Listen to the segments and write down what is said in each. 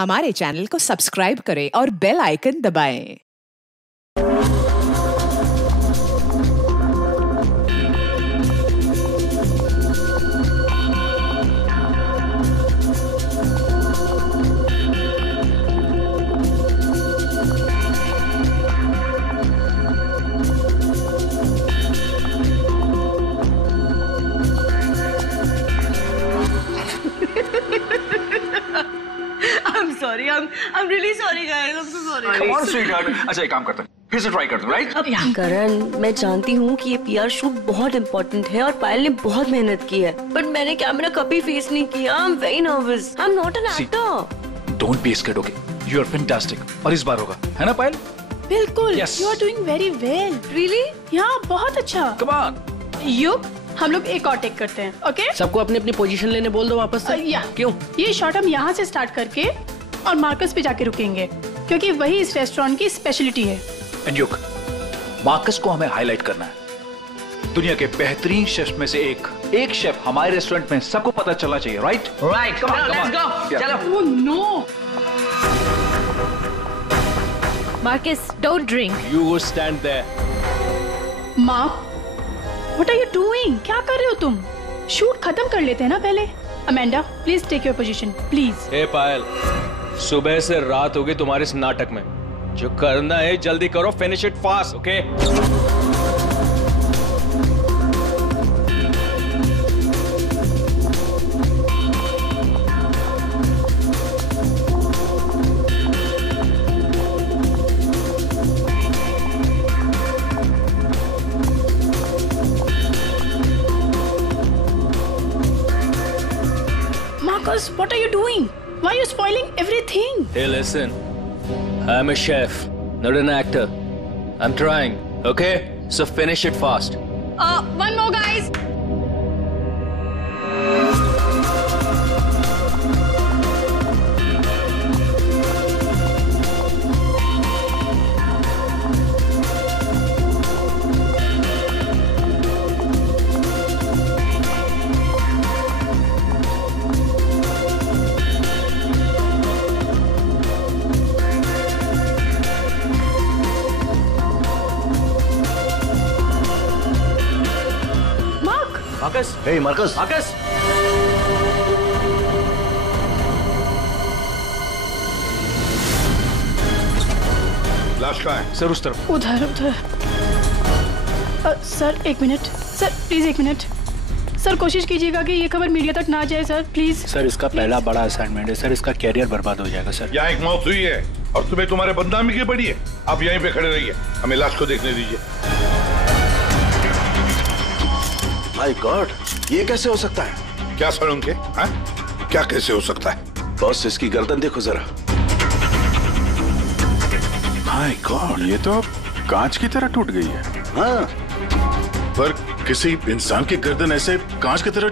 हमारे चैनल को सब्सक्राइब करें और बेल आइकन दबाएं। I'm really sorry guys. I'm so sorry. Come on, sweetheart. अच्छा एक काम करते हैं, फिर से ट्राई करते हैं, right? करण, मैं जानती हूँ कि ये PR शूट बहुत इम्पोर्टेंट है और पायल ने बहुत मेहनत की है, बट मैंने कैमरा कभी फेस नहीं किया। I'm very nervous. I'm not an actor. Don't be scared, okay? You are fantastic. और इस बार होगा, है ना पायल? बिल्कुल. Yes. You are doing very well. Really? Yeah, बहुत अच्छा. Come on. युग, हम लोग एक और टेक करते हैं, ओके? सबको अपनी अपनी पोजीशन लेने बोल दो वापस से। क्यों? ये शॉट हम यहाँ से स्टार्ट करके और मार्कस पे जाके रुकेंगे, क्योंकि वही इस रेस्टोरेंट की स्पेशलिटी है। एंड युग, मार्कस को हमें हाईलाइट करना है। दुनिया के बेहतरीन शेफ में से एक शेफ हमारे रेस्टोरेंट में सबको पता चलना चाहिए, right? Right, come on, let's go. चलो। Oh no. Marcus, don't drink. You will stand there. Mark, what are you doing? क्या कर रहे हो तुम? शूट खत्म कर लेते हैं ना पहले। Amanda, please take your position, please. Hey Payal, सुबह से रात हो गई तुम्हारे इस नाटक में। जो करना है जल्दी करो, finish it fast, okay? Marcus, what are you doing? Why are you spoiling everything? Hey, listen. I'm a chef, not an actor. I'm trying, okay? So finish it fast. One more, guys. Marcus, hey Marcus, Marcus. लाश कहाँ है? Sir उस तरफ। उधर उधर। Sir एक minute, sir please एक minute. Sir कोशिश कीजिएगा कि ये खबर मीडिया तक ना जाए सर, प्लीज। सर इसका पहला बड़ा असाइनमेंट है सर, इसका कैरियर बर्बाद हो जाएगा सर। यहाँ एक मौत हुई है और तुम्हें तुम्हारे बदनामी की पड़ी है। आप यहीं पे खड़े रहिए, हमें लाश को देखने दीजिए। माय गॉड, ये कैसे हो सकता है? क्या सर उनके? क्या कैसे हो सकता है? बॉस, इसकी गर्दन देखो जरा। माय गॉड, ये तो अब कांच की तरह टूट गई है। हाँ, पर किसी इंसान की गर्दन ऐसे कांच की तरह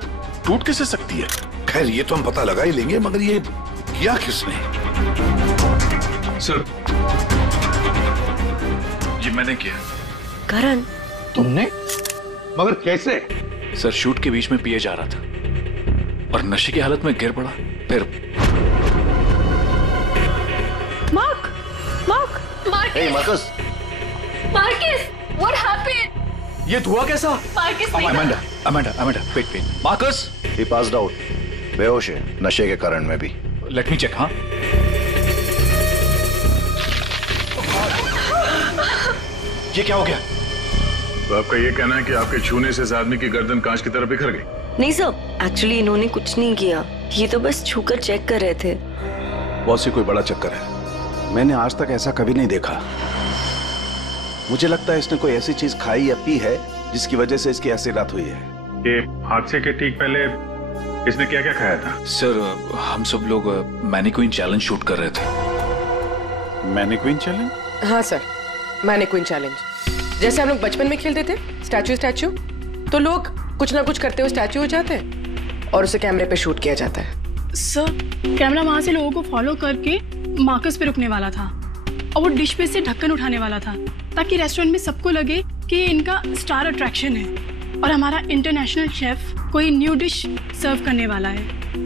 टूट कैसे सकती है? खैर ये तो हम पता लगा ही लेंगे, मगर ये किया किसने? सर, ये मैंने किया। करण, तुमने? मगर कैसे? सर शूट के बीच में पिए जा रहा था और नशे की हालत में गिर पड़ा, फिर। Mark, Mark, hey Marcus, Marcus, what happened? ये धुआं कैसा? Marcus, Amanda, wait. Marcus, he passed out, बेहोश है, नशे के कारण में भी। Let me check. हाँ, ये क्या हो गया? तो आपका ये कहना है कि आपके छूने से इस आदमी की गर्दन कांच की तरह बिखर गई? नहीं सर, एक्चुअली इन्होंने कुछ नहीं किया, ये तो बस छूकर चेक कर रहे थे। बहुत सी कोई बड़ा चक्कर है, मैंने आज तक ऐसा कभी नहीं देखा। मुझे लगता है इसने कोई ऐसी चीज खाई या पी है जिसकी वजह से इसकी ऐसी रात हुई है। ये हादसे के ठीक पहले इसने क्या क्या खाया था? सर हम सब लोग मैनीक्वीन चैलेंज शूट कर रहे थे। Mannequin challenge? हाँ सर, मैनीक्वीन चैलेंज। जैसे हम लोग बचपन में खेलते थे स्टैचू, तो लोग कुछ ना कुछ करते हुए स्टैचू हो जाते हैं और उसे कैमरे पे शूट किया जाता है। सर कैमरा वहां से लोगों को फॉलो करके मार्कस पे रुकने वाला था और वो डिश पे से ढक्कन उठाने वाला था ताकि रेस्टोरेंट में सबको लगे कि ये इनका स्टार अट्रैक्शन है और हमारा इंटरनेशनल शेफ कोई न्यू डिश सर्व करने वाला है।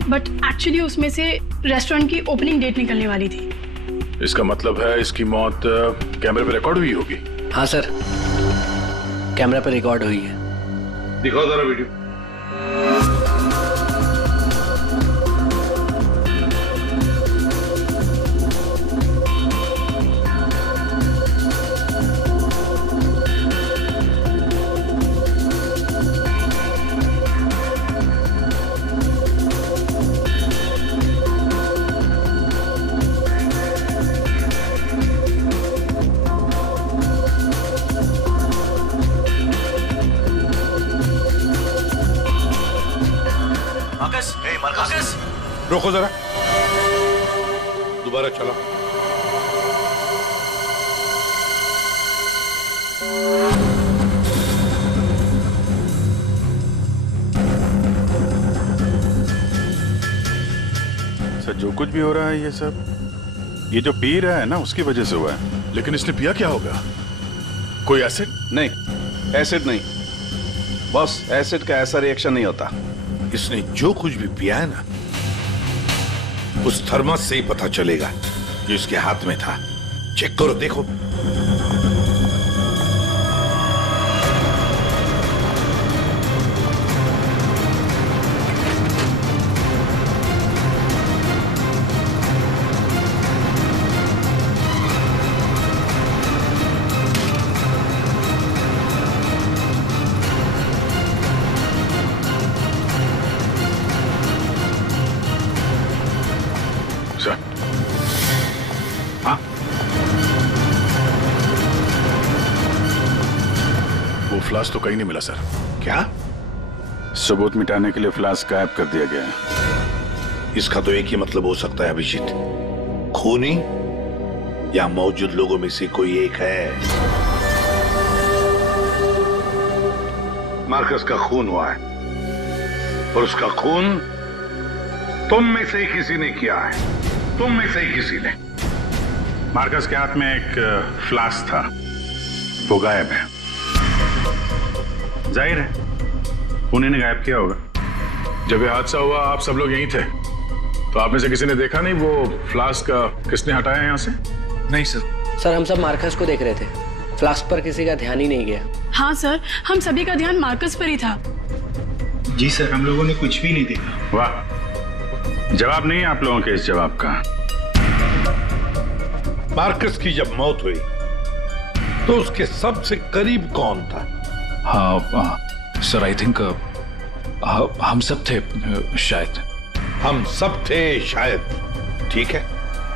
बट एक्चुअली उसमें से रेस्टोरेंट की ओपनिंग डेट निकलने वाली थी। इसका मतलब है इसकी मौत कैमरे पर रिकॉर्ड हुई होगी। हाँ सर, कैमरा पर रिकॉर्ड हुई है। दिखाओ जरा वीडियो। रोको जरा, दोबारा चलो। सर जो कुछ भी हो रहा है ये सब ये जो पी रहा है ना उसकी वजह से हुआ है। लेकिन इसने पिया क्या होगा? कोई एसिड? नहीं, एसिड नहीं बॉस, एसिड का ऐसा रिएक्शन नहीं होता। इसने जो कुछ भी पिया है ना, उस थर्मस से ही पता चलेगा जो इसके हाथ में था। चेक करो, देखो। फ्लास्क तो कहीं नहीं मिला सर। क्या? सबूत मिटाने के लिए फ्लास्क गायब कर दिया गया है। इसका तो एक ही मतलब हो सकता है अभिजीत, खूनी या मौजूद लोगों में से कोई एक है। मार्कस का खून हुआ है और उसका खून तुम में से ही किसी ने किया है। तुम में से ही किसी ने। मार्कस के हाथ में एक फ्लास्क था, वो गायब है। जाहिर है उन्हीं ने गायब किया होगा। जब ये हादसा हुआ आप सब लोग यहीं थे, तो आप में से किसी ने देखा नहीं वो फ्लास्क किसने हटाया यहाँ से? नहीं सर। सर हम सब मार्कस को देख रहे थे, फ्लास्क पर किसी का ध्यान ही नहीं गया। हाँ सर, हम सभी का ध्यान मार्कस पर ही था। जी सर, हम लोगों ने कुछ भी नहीं देखा। वाह, जवाब नहीं है आप लोगों के इस जवाब का। मार्कस की जब मौत हुई तो उसके सबसे करीब कौन था? हाँ सर, आई थिंक हम सब थे शायद। हम सब थे शायद। ठीक है,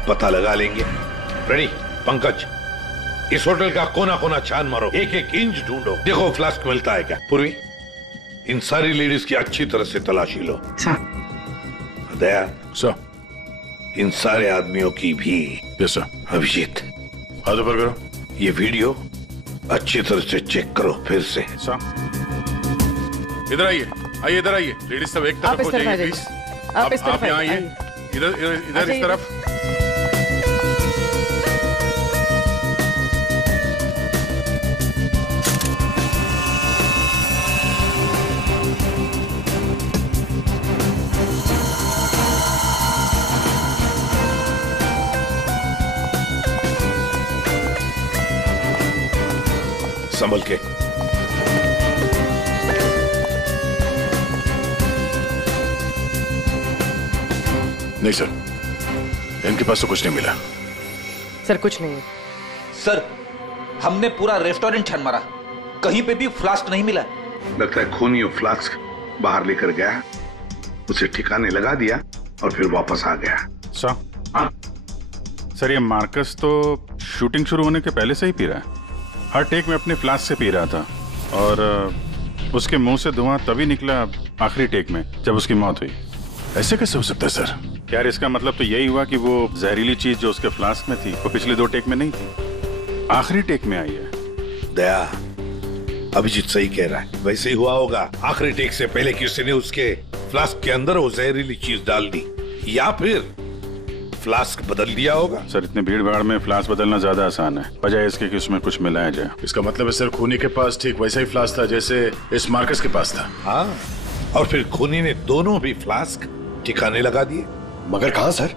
पता लगा लेंगे। रेडी पंकज, इस होटल का कोना कोना छान मारो, एक एक इंच ढूंढो, देखो फ्लास्क मिलता है क्या। पूर्वी, इन सारी लेडीज की अच्छी तरह से तलाशी लो। दया सर, इन सारे आदमियों की भी। Yes sir. अभिजीत, हाथ ऊपर करो। ये वीडियो अच्छी तरह से चेक करो फिर से। इधर आइए, आइए इधर आइए। लेडीज सब एक तरफ हो जाइए प्लीज। आप यहाँ आइए, इधर इस तरफ। संभल के। नहीं सर, इनके पास तो कुछ नहीं मिला। सर कुछ नहीं है। सर, हमने पूरा रेस्टोरेंट छान मारा, कहीं पे भी फ्लास्क नहीं मिला। लगता है खूनी वो फ्लास्क बाहर लेकर गया, उसे ठिकाने लगा दिया और फिर वापस आ गया। सर ये मार्कस तो शूटिंग शुरू होने के पहले से ही पी रहा है। हर टेक में अपने फ्लास्क से पी रहा था और उसके मुंह से धुआं तभी निकला आखिरी टेक में जब उसकी मौत हुई। ऐसे कैसे हो सकता है सर? यार इसका मतलब तो यही हुआ कि वो जहरीली चीज जो उसके फ्लास्क में थी वो पिछले 2 टेक में नहीं थी, आखिरी टेक में आई है। दया, अभिजीत सही कह रहा है, वैसे ही हुआ होगा। आखिरी टेक से पहले किसी ने उसके फ्लास्क के अंदर वो जहरीली चीज डाल दी या फिर फ्लास्क बदल दिया होगा। सर इतने भीड़ भाड़ में फ्लास्क बदलना ज्यादा आसान है, बजाय इसके कि उसमें कुछ मिलाया जाए। इसका मतलब है सर खूनी के पास ठीक वैसा ही फ्लास्क था जैसे इस मार्कस के पास था। हाँ, और फिर खूनी ने दोनों भी फ्लास्क ठिकाने लगा दिए। मगर कहाँ सर?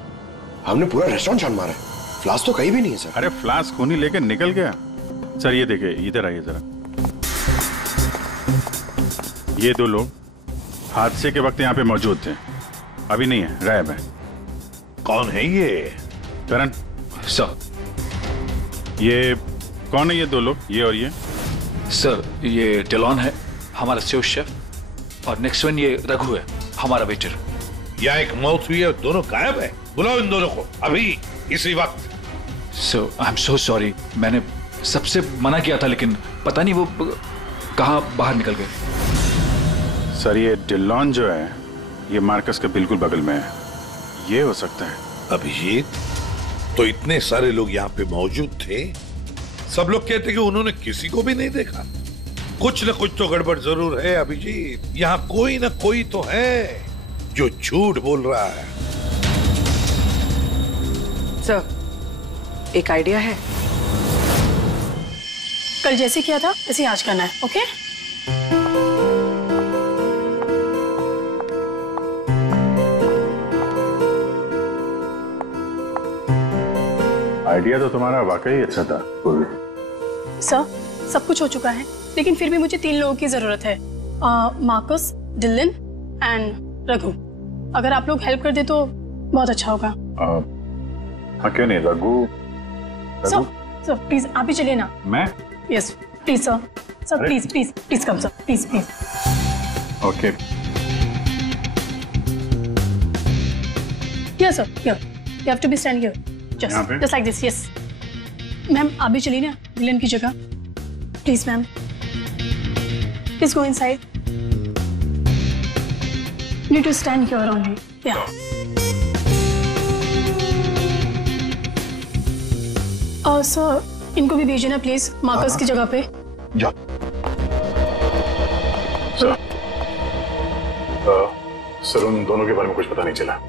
हमने पूरा रेस्टोरेंट छान मारा है, फ्लास्क तो कहीं भी नहीं है सर। अरे फ्लास्क खूनी लेके निकल गया। सर ये देखिए, इधर आइए जरा। ये 2 लोग हादसे के वक्त यहाँ पे मौजूद थे, अभी नहीं है, गायब है। कौन है ये? करण सर। ये कौन है ये 2 लोग, ये और ये? सर ये डिलॉन है, हमारा सेफ शेफ, और नेक्स्ट वन ये रघु है, हमारा वेटर। यहाँ एक मौत हुई है, दोनों गायब है। बुलाओ इन दोनों को अभी, इसी वक्त। सो आई एम सो सॉरी, मैंने सबसे मना किया था, लेकिन पता नहीं वो कहाँ बाहर निकल गए। सर ये डिलॉन जो है, ये मार्कस के बिल्कुल बगल में है, ये हो सकता है। अभिजीत, तो इतने सारे लोग यहाँ पे मौजूद थे, सब लोग कहते कि उन्होंने किसी को भी नहीं देखा। कुछ न कुछ तो गड़बड़ जरूर है अभिजीत। यहाँ कोई ना कोई तो है जो झूठ बोल रहा है। सर, एक आइडिया है। कल जैसे किया था वैसे आज करना है, ओके? आइडिया तो तुम्हारा वाकई अच्छा था पूर्वी। सर, सब कुछ हो चुका है, लेकिन फिर भी मुझे 3 लोगों की जरूरत है, मार्कस, डिलन एंड रघु। अगर आप लोग हेल्प कर दे तो बहुत अच्छा होगा। हाँ क्यों नहीं, रघु। सर प्लीज आप ही चलिए ना। मैं? Yes please sir. Sir please please please come sir, please please. Okay. Yes sir, here you have to be stand here, just like this. Yes ma'am, आप भी चलिए ना डिलन की जगह, please ma'am. Please go inside. Need to stand here only. Yeah. Sir, इनको भी भेजना please Marcus की जगह पे। जाओ। सर उन दोनों के बारे में कुछ पता नहीं चला।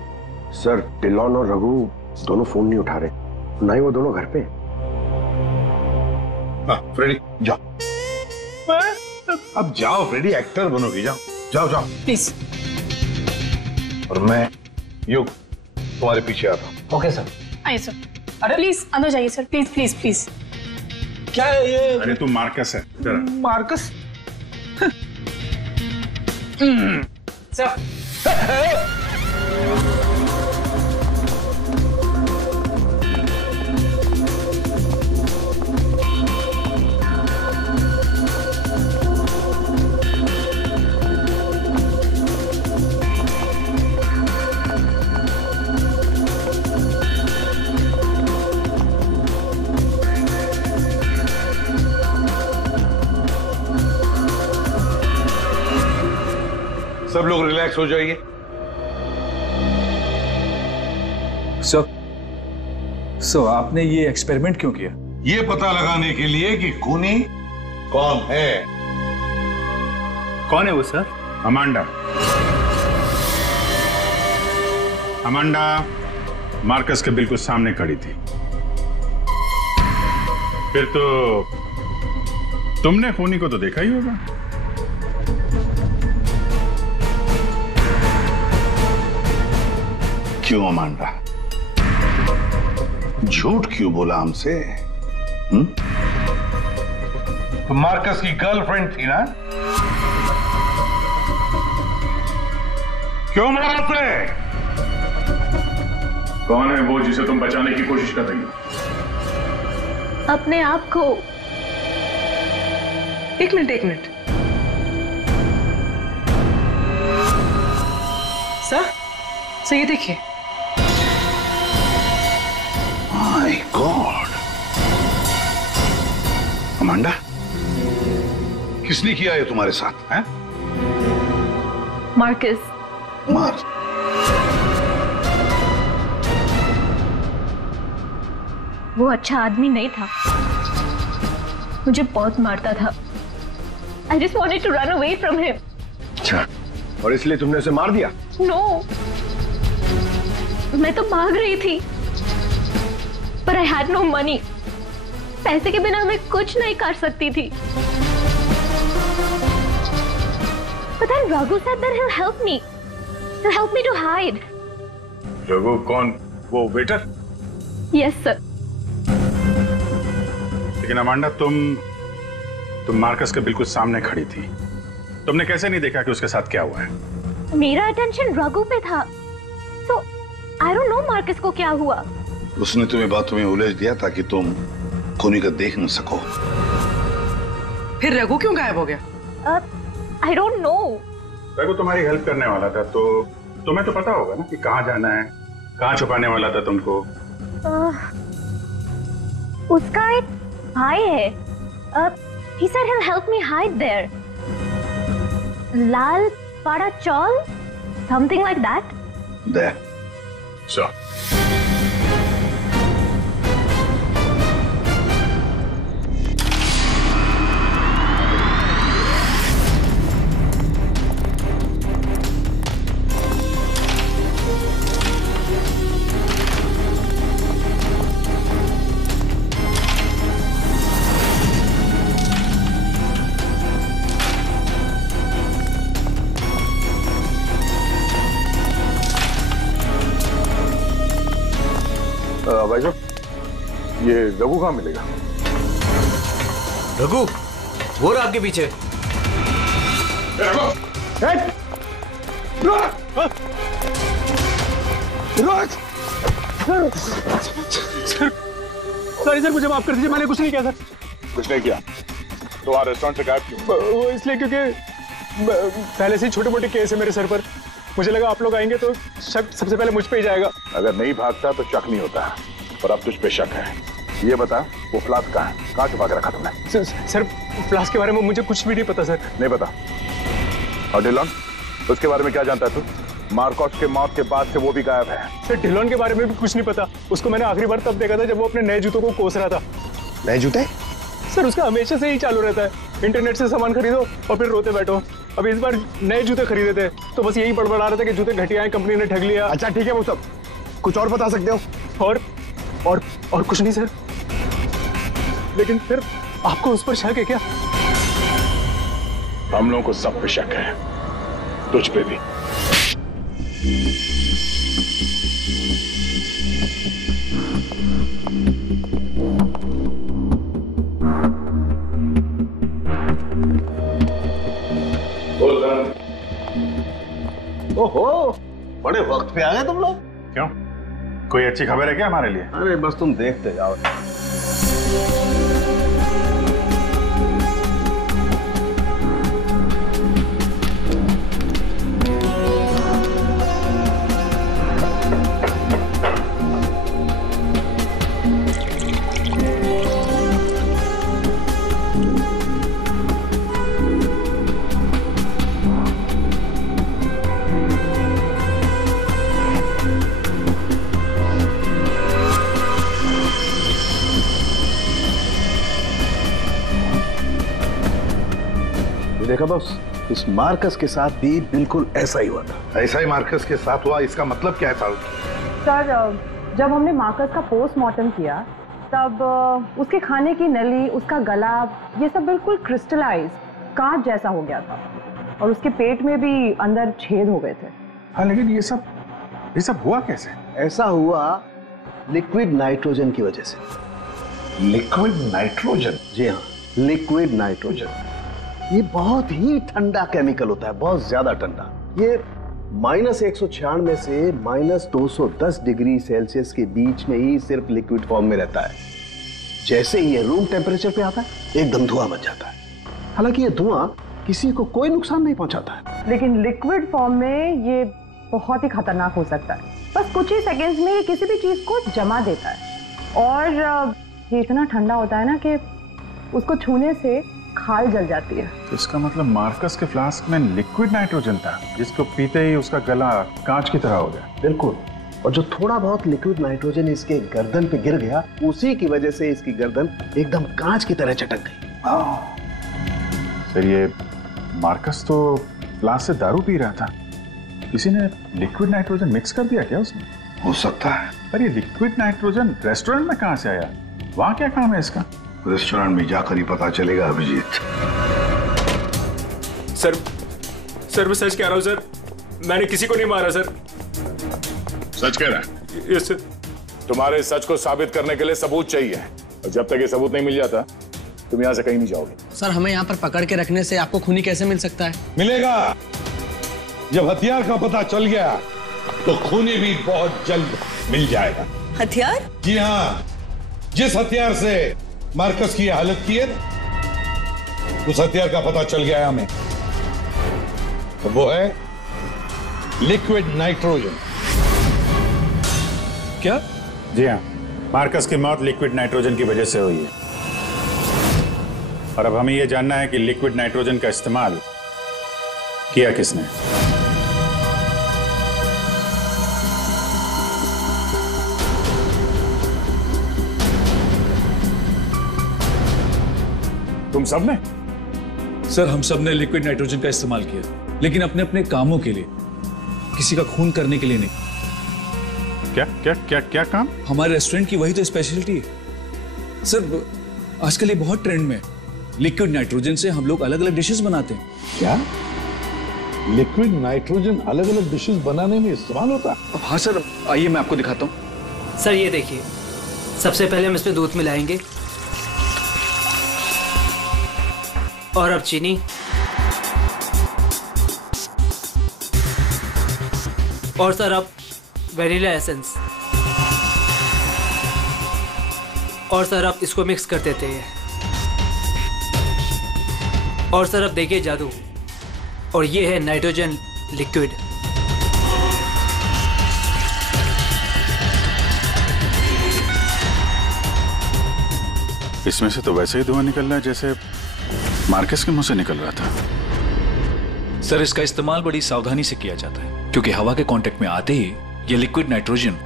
सर डिलॉन और रघु दोनों फोन नहीं उठा रहे, ना ही वो दोनों घर पे। हाँ फ्रेडी जाओ। अब जाओ फ्रेडी, एक्टर बनोगी, जाओ जाओ जाओ प्लीज। और मैं युग तुम्हारे पीछे आता हूँ। Okay sir. आइए सर। अरे प्लीज अंदर जाइए सर, प्लीज प्लीज प्लीज। क्या है ये? अरे तू मार्कस है। मार्कस? सर सब लोग रिलैक्स हो जाइए। सर आपने ये एक्सपेरिमेंट क्यों किया? ये पता लगाने के लिए कि खूनी कौन है। कौन है वो सर? अमांडा। अमांडा मार्कस के बिल्कुल सामने खड़ी थी। फिर तो तुमने खूनी को तो देखा ही होगा। क्यों अमांडा, झूठ क्यों बोला हमसे? तो मार्कस की गर्लफ्रेंड थी ना? क्यों मारा उसे? कौन है वो जिसे तुम बचाने की कोशिश कर रही हो? अपने आप को। एक मिनट। सर ये देखिए। माय गॉड, अमांडा किसने किया ये तुम्हारे साथ? हैं? मार्कस। वो अच्छा आदमी नहीं था, मुझे बहुत मारता था। I just wanted to run away from him. अच्छा, और इसलिए तुमने उसे मार दिया? No, मैं तो भाग रही थी, पर I had no money. पैसे के बिना मैं कुछ नहीं कर सकती थी। But then Raghu said that he'll help me. He'll help me to hide. Raghu कौन? वो वेटर? Yes sir. लेकिन अमांडा, तुम मार्कस के बिल्कुल सामने खड़ी थी। तुमने कैसे नहीं देखा कि उसके साथ क्या हुआ है? मेरा अटेंशन रघु पे था, सो आई डोंट नो मार्कस को क्या हुआ। उसने तुम्हें बातों में उलझ दिया ताकि तुम खूनी का देख न सको। फिर रघु क्यों गायब हो गया? I don't know. रघु तुम्हारी हेल्प करने वाला था, तो तुम्हें तो पता होगा ना कि कहाँ जाना है, कहाँ छुपाने वाला था तुमको। उसका एक भाई है, he said he'll help me hide there. Lal Pada Chol, something like that. There. So. भाई साहब, ये रघु कहाँ मिलेगा? रघु वो रहा आपके पीछे। सॉरी सर, मुझे माफ कर दीजिए, मैंने कुछ नहीं किया सर। कुछ नहीं किया तो वहाँ रेस्टोरेंट से गायब क्यों? वो इसलिए क्योंकि पहले से ही छोटे मोटे केस है मेरे सर पर। मुझे लगा आप लोग आएंगे तो शक सबसे पहले मुझ पे ही जाएगा। अगर नहीं भागता तो शक नहीं होता, पर अब तुझ पे शक है। ये बता, वो फ्लास्क कहाँ है? कहाँ छुपा के रखा तुमने? सर फ्लास्क के बारे में मुझे कुछ भी नहीं पता सर। नहीं पता? और डिलॉन, उसके बारे में क्या जानता है तू? मार्कोस के मौत के बाद से वो भी गायब है। सर डिलॉन के बारे में भी कुछ नहीं पता। उसको मैंने आखिरी बार तब देखा था जब वो अपने नए जूतों को कोस रहा था। नए जूते? सर उसका हमेशा से ही चालू रहता है, इंटरनेट से सामान खरीदो और फिर रोते बैठो। अब इस बार नए जूते खरीदे थे तो बस यही बड़बड़ा रहा था कि जूते घटिया हैं, कंपनी ने ठग लिया। अच्छा ठीक है, वो सब कुछ और बता सकते हो? और कुछ नहीं सर। लेकिन फिर आपको उस पर शक है क्या? हम लोगों को सब पे शक है, तुझ पे भी। ओहो, बड़े वक्त पे आ गए तुम लोग। क्यों, कोई अच्छी खबर है क्या हमारे लिए? अरे बस तुम देखते जाओ। देखा बॉस, इस मार्कस के साथ भी बिल्कुल ऐसा ही हुआ था। ऐसा ही मार्कस के साथ हुआ, इसका मतलब क्या है साहब? सर जब हमने मार्कस का पोस्टमार्टम किया तब उसके खाने की नली, उसका गला, ये सब बिल्कुल क्रिस्टलाइज कांच जैसा हो गया था और उसके पेट में भी अंदर छेद हो गए थे। हाँ, लेकिन ये सब हुआ कैसे? ऐसा हुआ लिक्विड नाइट्रोजन की वजह से। Liquid nitrogen? जी हाँ, लिक्विड नाइट्रोजन। ये बहुत ही ठंडा केमिकल होता है, बहुत ज्यादा ठंडा। ये -196 से -210 डिग्री सेल्सियस के बीच में ही सिर्फ लिक्विड फॉर्म में रहता है। जैसे ही ये रूम टेम्परेचर पे आता है एकदम धुआं बन जाता है। हालांकि ये धुआं किसी को कोई नुकसान नहीं पहुंचाता है, लेकिन लिक्विड फॉर्म में ये बहुत ही खतरनाक हो सकता है। बस कुछ ही सेकेंड्स में ये किसी भी चीज को जमा देता है और ये इतना ठंडा होता है ना कि उसको छूने से खाल जल जाती है। तो इसका मतलब मार्कस के फ्लास्क में लिक्विड नाइट्रोजन था, जिसको पीते ही उसका गला कांच की तरह हो गया। बिल्कुल। और जो थोड़ा बहुत लिक्विड नाइट्रोजन इसके गर्दन पे गिर गया, उसी की वजह से इसकी गर्दन एकदम कांच की तरह चटक गई। सर, ये मार्कस तो फ्लास्क से दारू पी रहा था, किसी ने लिक्विड नाइट्रोजन मिक्स कर दिया क्या उसमें? हो सकता है। पर ये लिक्विड नाइट्रोजन रेस्टोरेंट में कहाँ से आया? वहाँ क्या काम है इसका? रेस्टोरेंट में जाकर ही पता चलेगा अभिजीत। सर मैं सच कह रहा हूँ सर, मैंने किसी को नहीं मारा सर। सच कह रहा है? Yes sir. तुम्हारे सच को साबित करने के लिए सबूत चाहिए, और जब तक ये सबूत नहीं मिल जाता तुम यहाँ से कहीं नहीं जाओगे। सर हमें यहाँ पर पकड़ के रखने से आपको खूनी कैसे मिल सकता है? मिलेगा। जब हथियार का पता चल गया तो खूनी भी बहुत जल्द मिल जाएगा। हथियार? जी हाँ, जिस हथियार से मार्कस की हालत की है उस हथियार का पता चल गया है हमें, तो वो है लिक्विड नाइट्रोजन। क्या? जी हाँ, मार्कस की मौत लिक्विड नाइट्रोजन की वजह से हुई है, और अब हमें यह जानना है कि लिक्विड नाइट्रोजन का इस्तेमाल किया किसने। तुम सब ने? सर हम सब ने लिक्विड नाइट्रोजन का इस्तेमाल किया, लेकिन अपने अपने कामों के लिए, किसी का खून करने के लिए नहीं। क्या क्या क्या क्या काम? हमारे रेस्टोरेंट की वही तो स्पेशलिटी है सर। आजकल ये बहुत ट्रेंड में, लिक्विड नाइट्रोजन से हम लोग अलग अलग डिशेस बनाते हैं। क्या लिक्विड नाइट्रोजन अलग अलग डिशेस बनाने में इस्तेमाल होता है? हाँ सर, आइए मैं आपको दिखाता हूँ। सर ये देखिए, सबसे पहले हम इसमें दूध मिलाएंगे, और अब चीनी, और सर अब वेनिला एसेंस, और सर अब इसको मिक्स कर देते हैं, और सर अब देखिए जादू, और ये है नाइट्रोजन लिक्विड। इसमें से तो वैसे ही धुआं निकल रहा है जैसे मार्कस के मुंह से निकल रहा था। सर इसका इस्तेमाल बड़ी सावधानी से किया जाता है, क्योंकि हवा के कांटेक्ट में आते ही ये लिक्विड नाइट्रोजन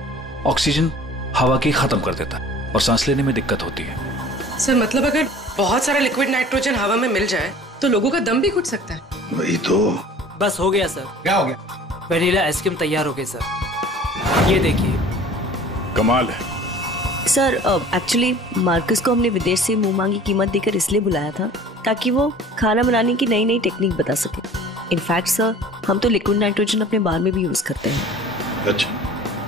ऑक्सीजन हवा की खत्म कर देता है और सांस लेने में दिक्कत होती है। सर मतलब अगर बहुत सारा लिक्विड नाइट्रोजन हवा में मिल जाए तो लोगों का दम भी घुट सकता है। वही तो। बस हो गया सर। क्या हो गया? वेनिला आइसक्रीम तैयार हो गई सर, ये देखिए। कमाल है सर। एक्चुअली मार्कस को हमने विदेश से मुंह मांगी कीमत देकर इसलिए बुलाया था ताकि वो खाना बनाने की नई नई टेक्निक बता सके। इनफैक्ट सर हम तो लिक्विड नाइट्रोजन अपने बार में भी यूज करते हैं। अच्छा,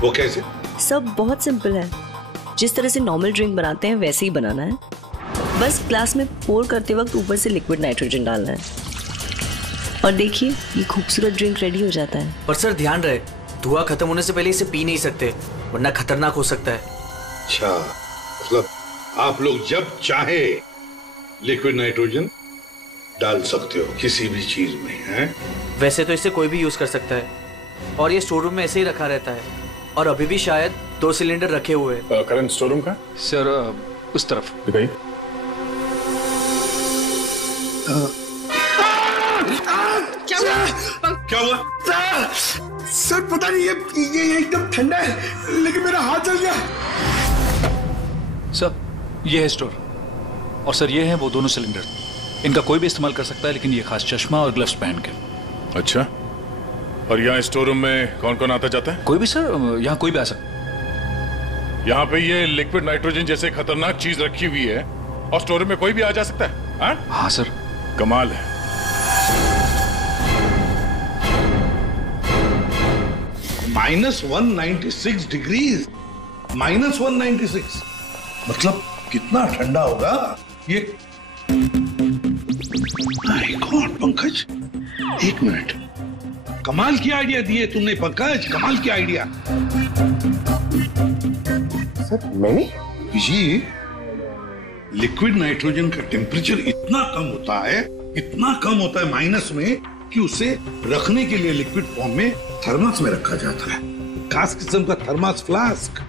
वो कैसे? सब बहुत सिंपल है, जिस तरह से नॉर्मल ड्रिंक बनाते हैं वैसे ही बनाना है। बस ग्लास में पोर करते वक्त ऊपर से लिक्विड नाइट्रोजन डालना है, और देखिए ये खूबसूरत ड्रिंक रेडी हो जाता है। पर सर ध्यान रहे, धुआं खत्म होने से पहले इसे पी नहीं सकते, वरना खतरनाक हो सकता है। अच्छा, मतलब आप लोग जब चाहे लिक्विड नाइट्रोजन डाल सकते हो किसी भी चीज में, हैं? वैसे तो इसे कोई भी यूज कर सकता है, और ये स्टोर रूम में ऐसे ही रखा रहता है, और अभी भी शायद 2 सिलेंडर रखे हुए हैं। करंट स्टोर रूम का? सर उस तरफ दिखाइए। क्या हुआ? सर पता नहीं, ये एकदम ठंडा है, लेकिन मेरा हाथ जल गया। सर ये है स्टोर, और सर ये है वो दोनों सिलेंडर। इनका कोई भी इस्तेमाल कर सकता है, लेकिन ये खास चश्मा और ग्लव्स पहन के। अच्छा, और यहाँ स्टोर रूम में कौन कौन आता जाता है? कोई भी सर, यहाँ कोई भी आ सकता है। यहाँ पे ये लिक्विड नाइट्रोजन जैसे खतरनाक चीज रखी हुई है, और स्टोर रूम में कोई भी आ जा सकता है? हाँ सर। कमाल है। -196 डिग्रीज, -196 मतलब कितना ठंडा होगा ये? माय गॉड पंकज, एक मिनट, कमाल की आइडिया दिए तुमने पंकज, कमाल की आइडिया। सर मैंने जी, लिक्विड नाइट्रोजन का टेम्परेचर इतना कम होता है, इतना कम होता है माइनस में, कि उसे रखने के लिए लिक्विड फॉर्म में थर्मस में रखा जाता है, खास किस्म का थर्मस फ्लास्क।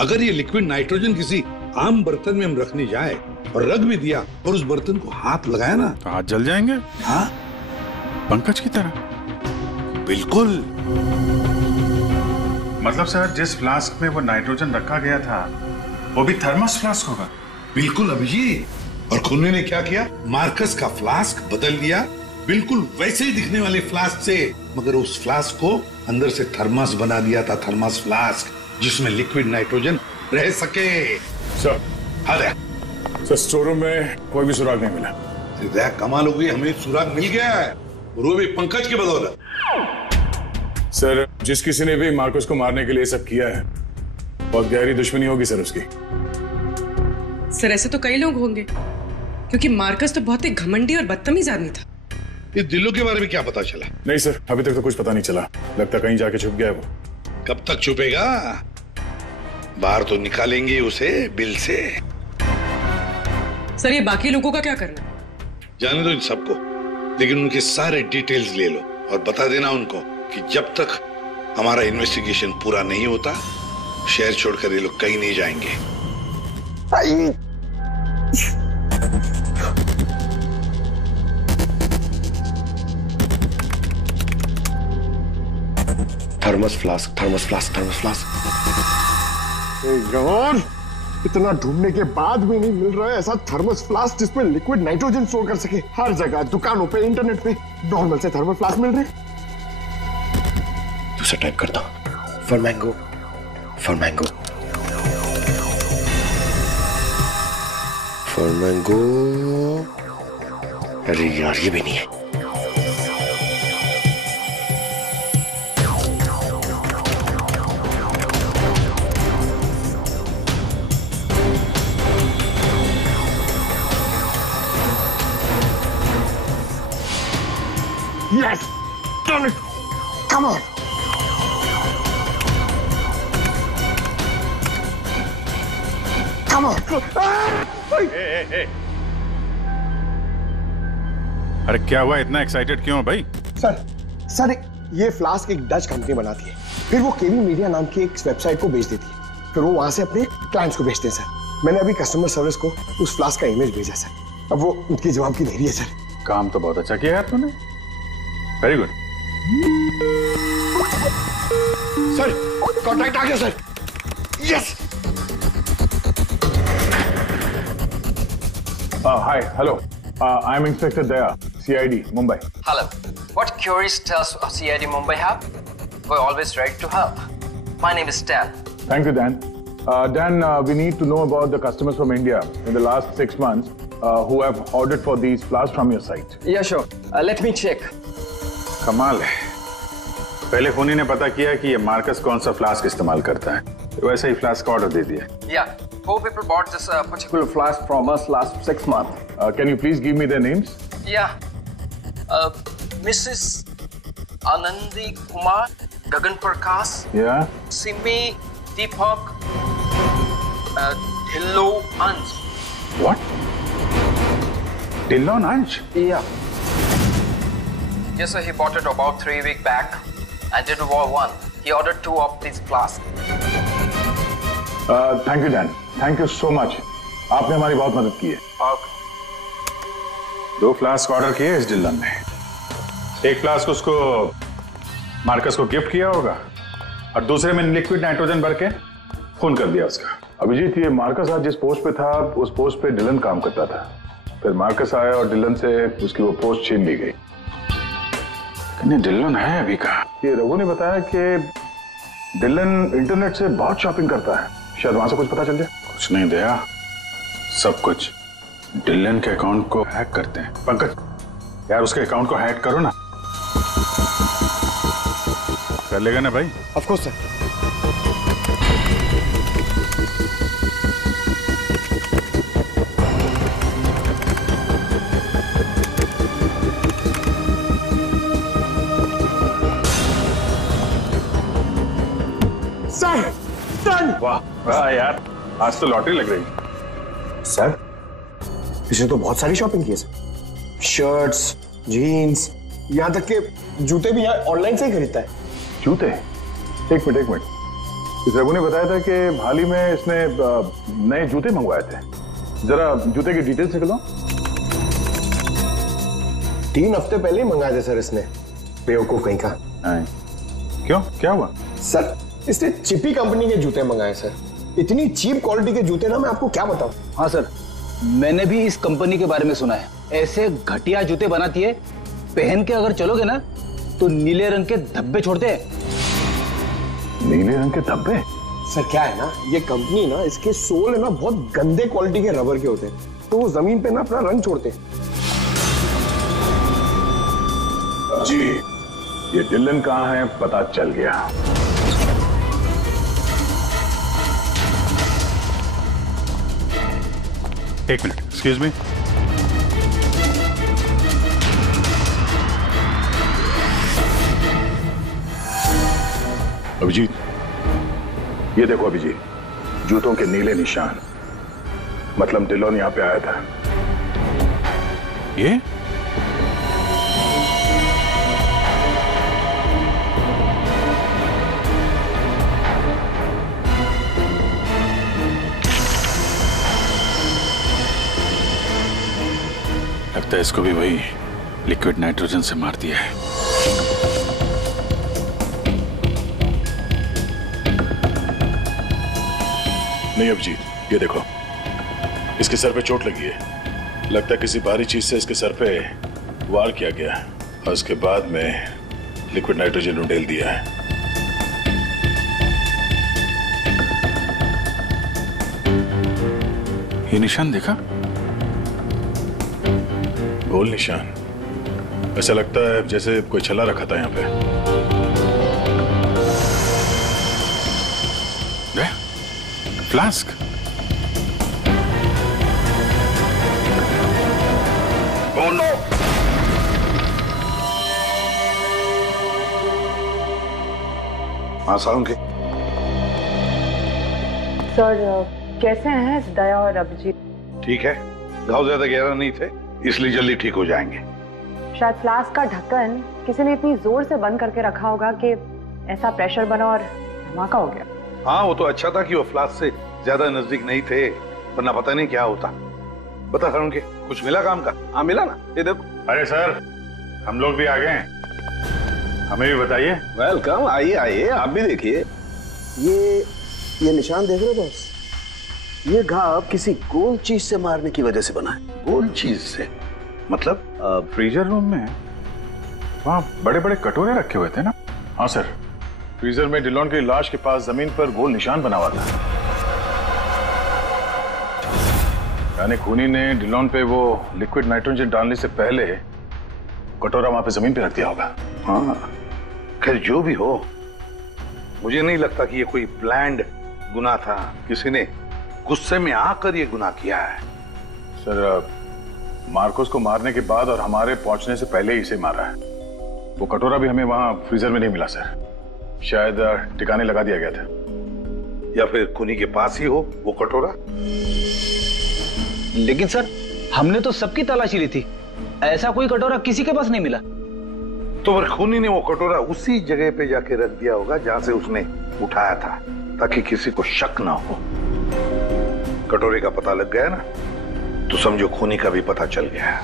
अगर ये लिक्विड नाइट्रोजन किसी आम बर्तन में हम रखने जाए और रख भी दिया और उस बर्तन को हाथ लगाया ना, तो हाथ जल जाएंगे। हाँ, पंकज की तरह। बिल्कुल। मतलब सर जिस फ्लास्क में वो नाइट्रोजन रखा गया था वो भी थर्मस फ्लास्क होगा? बिल्कुल अभिजीत। और खूनी ने क्या किया? मार्कस का फ्लास्क बदल दिया, बिल्कुल वैसे ही दिखने वाले फ्लास्क से, मगर उस फ्लास्क को अंदर से थर्मस बना दिया था, थर्मस फ्लास्क, जिसमें लिक्विड नाइट्रोजन रह सके। सर हाँ सर, स्टोर रूम में कोई भी सुराग नहीं मिला। कमाल हो गई, हमें सुराग मिल गया है, और वो भी पंकज की बदौलत। सर जिस किसी ने भी मार्कस को मारने के लिए सब किया है, बहुत गहरी दुश्मनी होगी सर उसकी। सर ऐसे तो कई लोग होंगे, क्योंकि मार्कस तो बहुत ही घमंडी और बदतमीज आदमी था। इस दिल्लू के बारे में क्या पता चला? नहीं सर, अभी तक तो कुछ पता नहीं चला। लगता कहीं जाके छुप गया है वो। कब तक छुपेगा? बाहर तो निकालेंगे उसे बिल से। सर ये बाकी लोगों का क्या करना? जाने दो इन सबको, लेकिन उनके सारे डिटेल्स ले लो और बता देना उनको कि जब तक हमारा इन्वेस्टिगेशन पूरा नहीं होता शहर छोड़कर ये लोग कहीं नहीं जाएंगे। Thermos flask, thermos flask, thermos flask. जवान, इतना ढूंढने के बाद भी नहीं मिल रहा है ऐसा थर्मस फ्लास्क जिसमें लिक्विड नाइट्रोजन स्टोर कर सके। हर जगह, दुकानों पे, इंटरनेट पे नॉर्मल से थर्मल फ्लास्क मिल रहे। दूसरा टाइप करता हूं। For mango, for mango, for mango. अरे यार ये भी नहीं है। Yes! Done it! Come on! Come on! अरे क्या हुआ, इतना एक्साइटेड क्यों भाई? सर ये फ्लास्क एक डच कंपनी बनाती है, फिर वो केवी मीडिया नाम की एक वेबसाइट को बेच देती है, फिर वो वहां से अपने क्लाइंट्स को बेचते हैं सर। मैंने अभी कस्टमर सर्विस को उस फ्लास्क का इमेज भेजा सर, अब वो उनके जवाब की देरी है सर। काम तो बहुत अच्छा किया यार तूने, वेरी गुड। सर कॉन्ट्रैक्ट आ गया sir. Yes. Hi, hello. I'm Inspector Daya, CID, Mumbai. Hello. What queries does CID Mumbai have? We're always ready to help. My name is Dan. Thank you, Dan. Dan, we need to know about the customers from India in the last 6 months who have ordered for these flasks from your site. Yeah, sure. Let me check. कमाल है, पहले खूनी ने पता किया कि ये Marcus कौन सा फ्लास्क इस्तेमाल करता है, तो वैसे ही फ्लास्क का ऑर्डर दे दिया। Yeah, 4 people bought this particular flask from us last 6 months. Can you please give me their names? Yeah, Mrs. Anandi Kumar, Gagan Prakash. Yeah. Simi Deepak, Dhillo Ansh. What? Dhillon Ansh? Yeah. Yes, sir. He bought it about 3 weeks back and did one. He ordered 2 of these flasks. Thank you, Dan. Thank you so much. आपने हमारी बहुत मदद की है। 2 flask order किए इस Dillon ने। एक फ्लास्क उसको मार्कस को गिफ्ट किया होगा और दूसरे में लिक्विड नाइट्रोजन भर के खून कर दिया उसका। अभिजीत, ये मार्कस आज जिस पोस्ट पे था उस पोस्ट पे डिलन काम करता था, फिर मार्कस आया और डिलन से उसकी वो पोस्ट छीन ली गई। डिलन है अभी कहाँ? ये रघु ने बताया कि डिलन इंटरनेट से बहुत शॉपिंग करता है, शायद वहां से कुछ पता चल जाए। कुछ नहीं दया, सब कुछ डिलन के अकाउंट को हैक करते हैं। पंकज यार उसके अकाउंट को हैक करो ना। कर लेगा ना भाई? Of course sir. वाह वाह यार, आज तो लॉटरी लग रही। सर इसने तो बहुत सारी शॉपिंग की है सर, शर्ट्स, जीन्स, यहाँ तक के जूते भी यहाँ ऑनलाइन से ही खरीदता है। जूते? एक मिनट। इस रघु ने बताया था कि हाल ही में इसने नए जूते मंगवाए थे, जरा जूते की डिटेल्स निकलो। 3 हफ्ते पहले ही मंगाए थे सर इसने, बेवकूफ कहीं का। क्यों, क्या हुआ? सर इसने चिपी कंपनी के जूते मंगाए सर, इतनी चीप क्वालिटी के जूते ना मैं आपको क्या बताऊं। हाँ सर, मैंने भी इस कंपनी के बारे में सुना है, ऐसे घटिया जूते बनाती है, पहन के अगर चलोगे ना तो नीले रंग के धब्बे छोड़ते हैं। नीले रंग के धब्बे? सर क्या है ना, ये कंपनी ना इसके सोल है ना बहुत गंदे क्वालिटी के रबर के होते हैं, तो वो जमीन पे ना अपना रंग छोड़ते हैं। जी, ये डिलन कहाँ है पता चल गया। एक मिनट, एक्सक्यूज मी। अभिजीत, ये देखो अभिजीत, जूतों के नीले निशान, मतलब डिलोन यहां पे आया था। ये लगता है इसको भी वही लिक्विड नाइट्रोजन से मार दिया है। नहीं अभिजीत, ये देखो, इसके सर पे चोट लगी है। लगता है किसी भारी चीज से इसके सर पे वार किया गया और उसके बाद में लिक्विड नाइट्रोजन उंडेल दिया है। ये निशान देखा? गोल निशान, ऐसा लगता है जैसे कोई छल्ला रखा था यहाँ पे। फ्लास्क। Oh no! हाँ सालुंके। सर कैसे हैं दया और अभिजीत? ठीक है, घाव ज्यादा गहरा नहीं थे इसलिए जल्दी ठीक हो जाएंगे। शायद फ्लास्क का ढक्कन किसी ने इतनी जोर से बंद करके रखा होगा कि ऐसा प्रेशर बना और धमाका हो गया। हाँ, वो तो अच्छा था कि वो फ्लास्क से ज्यादा नजदीक नहीं थे, वरना पता नहीं क्या होता। बता सालुंके, कुछ मिला काम का? हाँ मिला ना, ये देखो। अरे सर, हम लोग भी आ गए हैं, हमें भी बताइए। वेलकम, आइए आइए, आप भी देखिए। ये निशान देख रहे हो बॉस? ये घाव किसी गोल चीज से मारने की वजह से बना है। गोल चीज से मतलब? फ्रीजर रूम में वहाँ बड़े बड़े कटोरे रखे हुए थे ना? हाँ सर, फ्रीजर में डिलोन की लाश के पास जमीन पर गोल निशान बना हुआ था। यानी खूनी ने डिलोन पे वो लिक्विड नाइट्रोजन डालने से पहले कटोरा वहां पे जमीन पे रख दिया होगा। हाँ, खैर जो भी हो, मुझे नहीं लगता कि ये कोई प्लान्ड गुनाह था। किसी ने गुस्से में आकर ये गुनाह किया है। सर, मार्कोस को मारने के बाद और हमारे पहुंचने से पहले ही इसे मारा है। वो कटोरा भी हमें वहां फ्रीजर में नहीं मिला सर, शायद ठिकाने लगा दिया गया था। या फिर खूनी के पास ही हो वो कटोरा। लेकिन सर, हमने तो सबकी तलाशी ली थी, ऐसा कोई कटोरा किसी के पास नहीं मिला। तो फिर खूनी ने वो कटोरा उसी जगह पे जाके रख दिया होगा जहां से उसने उठाया था, ताकि किसी को शक ना हो। कटोरे का पता लग गया ना, तो समझो खूनी का भी पता चल गया।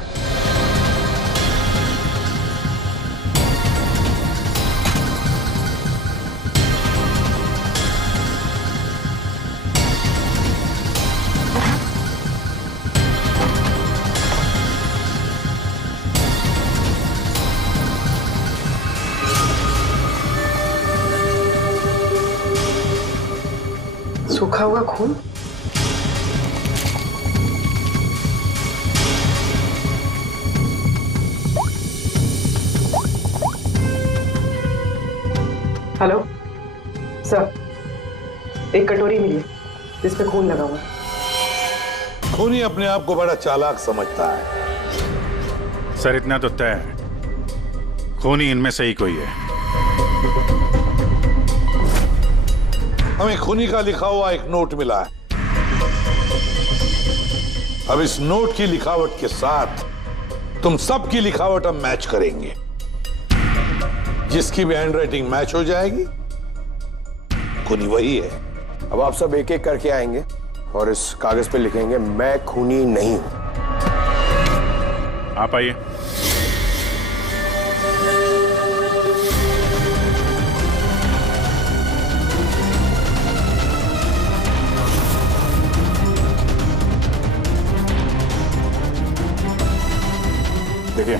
सूखा हुआ खून? हेलो सर, एक कटोरी मिली जिस पे खून लगा हुआ। खूनी अपने आप को बड़ा चालाक समझता है। सर, इतना तो तय है, खूनी इनमें से ही कोई है। हमें खूनी का लिखा हुआ एक नोट मिला है। अब इस नोट की लिखावट के साथ तुम सबकी लिखावट हम मैच करेंगे। जिसकी भी हैंडराइटिंग मैच हो जाएगी, खूनी वही है। अब आप सब एक एक करके आएंगे और इस कागज पे लिखेंगे, मैं खूनी नहीं हूं। आप आइए। देखिए,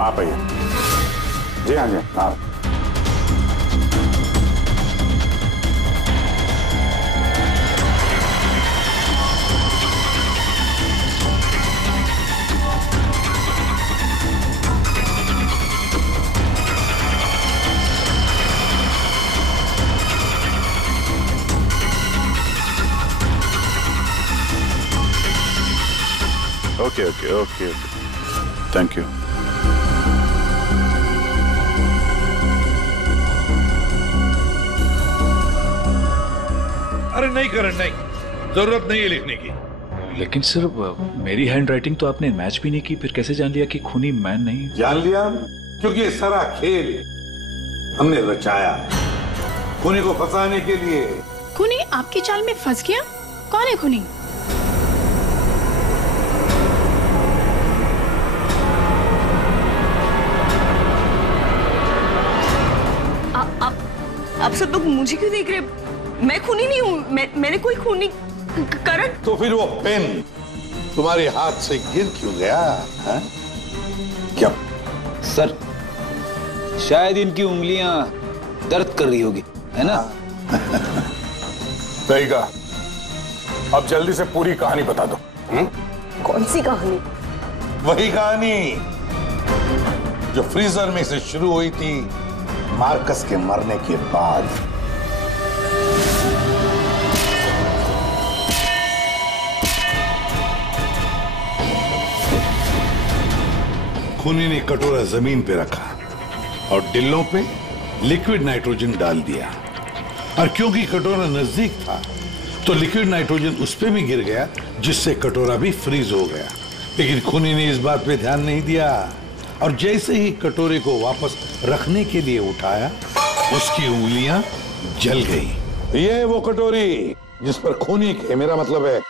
आप आइए। जी हाँ जी, आप। Okay okay okay thank you. अरे नहीं करण, नहीं, जरूरत नहीं है लिखने की। लेकिन सर मेरी हैंड राइटिंग तो आपने मैच भी नहीं की, फिर कैसे जान लिया कि खूनी मैं नहीं? जान लिया क्योंकि ये सारा खेल हमने रचाया खूनी को फंसाने के लिए। खूनी आपकी चाल में फंस गया? कौन है खूनी? आप सब लोग मुझे क्यों देख रहे? मैं खूनी नहीं हूँ, मैंने कोई खूनी करण। तो फिर वो पेन तुम्हारे हाथ से गिर क्यों गया है? क्या सर, शायद इनकी उंगलियां दर्द कर रही होगी, है ना? सही कहा। अब जल्दी से पूरी कहानी बता दो। कौन सी कहानी? वही कहानी जो फ्रीजर में से शुरू हुई थी मार्कस के मरने के बाद। खूनी ने कटोरा जमीन पे रखा और डिल्लों पे लिक्विड नाइट्रोजन डाल दिया, और क्योंकि कटोरा नजदीक था तो लिक्विड नाइट्रोजन उस पे भी गिर गया, जिससे कटोरा भी फ्रीज हो गया। लेकिन खूनी ने इस बात पे ध्यान नहीं दिया, और जैसे ही कटोरे को वापस रखने के लिए उठाया, उसकी उंगलियां जल गई। ये वो कटोरी जिस पर खूनी के, मेरा मतलब है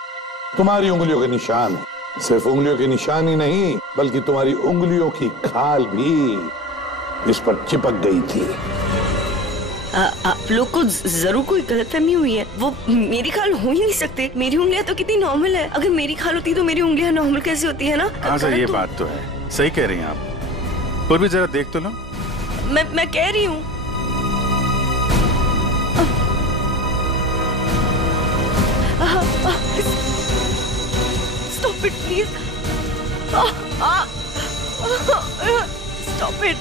तुम्हारी उंगलियों के निशान है। सिर्फ उंगलियों के निशान ही नहीं, बल्कि तुम्हारी उंगलियों की खाल भी इस पर चिपक गई थी। आप लोग को जरूर कोई गलतफहमी हुई है। वो मेरी खाल हो ही नहीं सकते। मेरी उंगलियां तो कितनी नॉर्मल है। अगर मेरी खाल होती तो मेरी उंगलियां नॉर्मल कैसे होती है ना? हाँ सर, ये बात तो है, सही कह रही हैं आप। और भी जरा देख तो लो। मैं कह रही हूँ। Stop it, please. Stop it.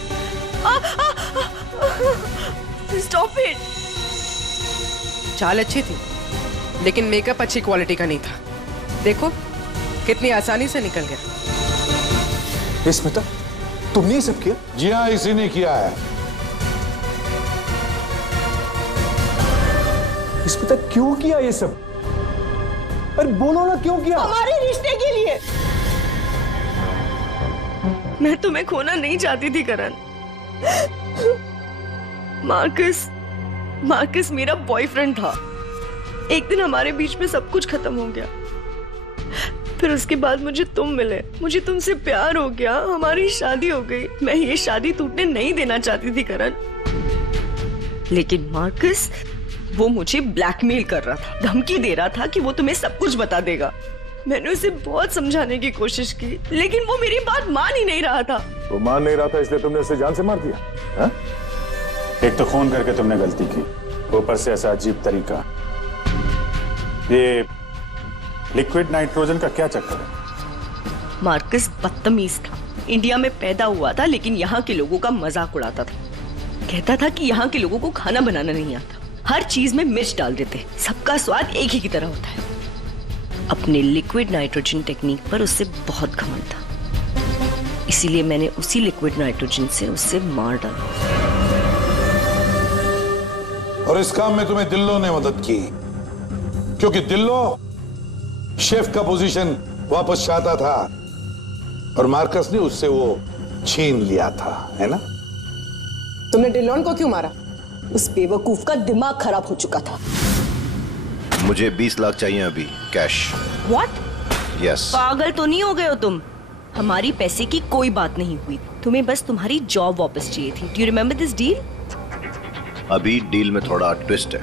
Stop it. चाल अच्छी थी, लेकिन मेकअप अच्छी क्वालिटी का नहीं था। देखो कितनी आसानी से निकल गया। स्मिता, तुमने ये सब किया? जी हाँ, इसी ने किया है। स्मिता, क्यों किया ये सब? अरे बोलो ना, क्यों किया? हमारे रिश्ते के लिए। मैं तुम्हें खोना नहीं चाहती थी करण। मार्कस मेरा बॉयफ्रेंड था। एक दिन हमारे बीच में सब कुछ खत्म हो गया। फिर उसके बाद मुझे तुम मिले, मुझे तुमसे प्यार हो गया, हमारी शादी हो गई। मैं ये शादी टूटने नहीं देना चाहती थी करण, लेकिन मार्कस वो मुझे ब्लैकमेल कर रहा था, धमकी दे रहा था कि वो तुम्हें सब कुछ बता देगा। मैंने उसे बहुत समझाने की कोशिश की, लेकिन वो मेरी बात मान ही नहीं रहा था। वो मान नहीं रहा था, इसलिए तुमने उसे जान से मार दिया? हा? एक तो खून करके तुमने गलती की, ऊपर से ऐसा अजीब तरीका। ये लिक्विड नाइट्रोजन का क्या चक्कर है? मार्कस बदतमीज था। इंडिया में पैदा हुआ था, लेकिन यहाँ के लोगों का मजाक उड़ाता था। कहता था कि यहाँ के लोगों को खाना बनाना नहीं आता, हर चीज में मिर्च डाल देते, सबका स्वाद एक ही की तरह होता है। अपने लिक्विड नाइट्रोजन टेक्निक पर उससे बहुत घमंड था, इसीलिए मैंने उसी लिक्विड नाइट्रोजन से उससे मार डाला। और इस काम में तुम्हें दिल्लो ने मदद की, क्योंकि दिल्लो शेफ का पोजीशन वापस चाहता था और मार्कस ने उससे वो छीन लिया था, है ना? तुमने डिलोन को क्यों मारा? उस बेवकूफ का दिमाग खराब हो चुका था। मुझे 20 लाख चाहिए अभी, कैश। What? यस। पागल तो नहीं हो गए हो तुम? हमारी पैसे की कोई बात नहीं हुई, तुम्हें बस तुम्हारी जॉब वापस चाहिए थी। Do you remember this deal? अभी डील में थोड़ा ट्विस्ट है।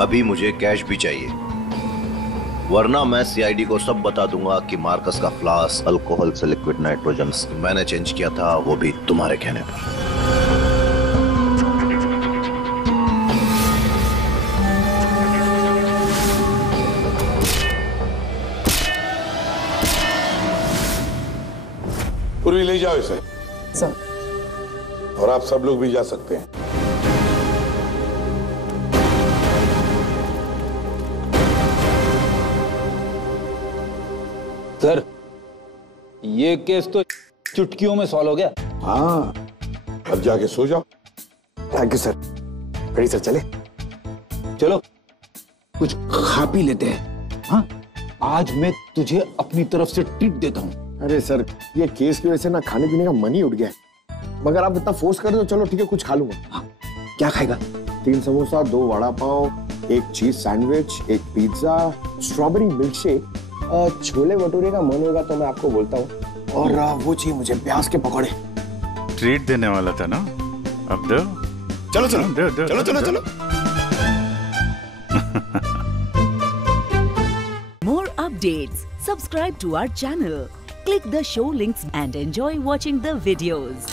अभी मुझे कैश भी चाहिए, वरना मैं सीआईडी को सब बता दूंगा कि मार्कस का फ्लास्क अल्कोहल से लिक्विड नाइट्रोजन मैंने चेंज किया था, वो भी तुम्हारे कहने पर। पूर्वी ले जाओ इसे। सर। और आप सब लोग भी जा सकते हैं। सर, ये केस तो चुटकियों में सॉल्व हो गया। हाँ, अब जाके सो जाओ। Thank you sir. Ready sir, चले? चलो कुछ खा पी लेते हैं। हाँ, आज मैं तुझे अपनी तरफ से ट्रीट देता हूँ। अरे सर, ये केस की वजह से ना खाने पीने का मन ही उठ गया है। मगर आप इतना फोर्स कर दो, चलो ठीक है, कुछ खा लूंगा। हाँ, क्या खाएगा? 3 samosa, 2 vada pav, 1 cheese sandwich, 1 pizza, strawberry milk shake, chole bhature का मन होगा तो मैं आपको बोलता हूँ, और वो चाहिए मुझे प्याज के पकौड़े। ट्रीट देने वाला था ना, अब दो। चलो चलो दो, चलो चलो चलो। More updates. Subscribe to our channel. Click the show links and enjoy watching the videos.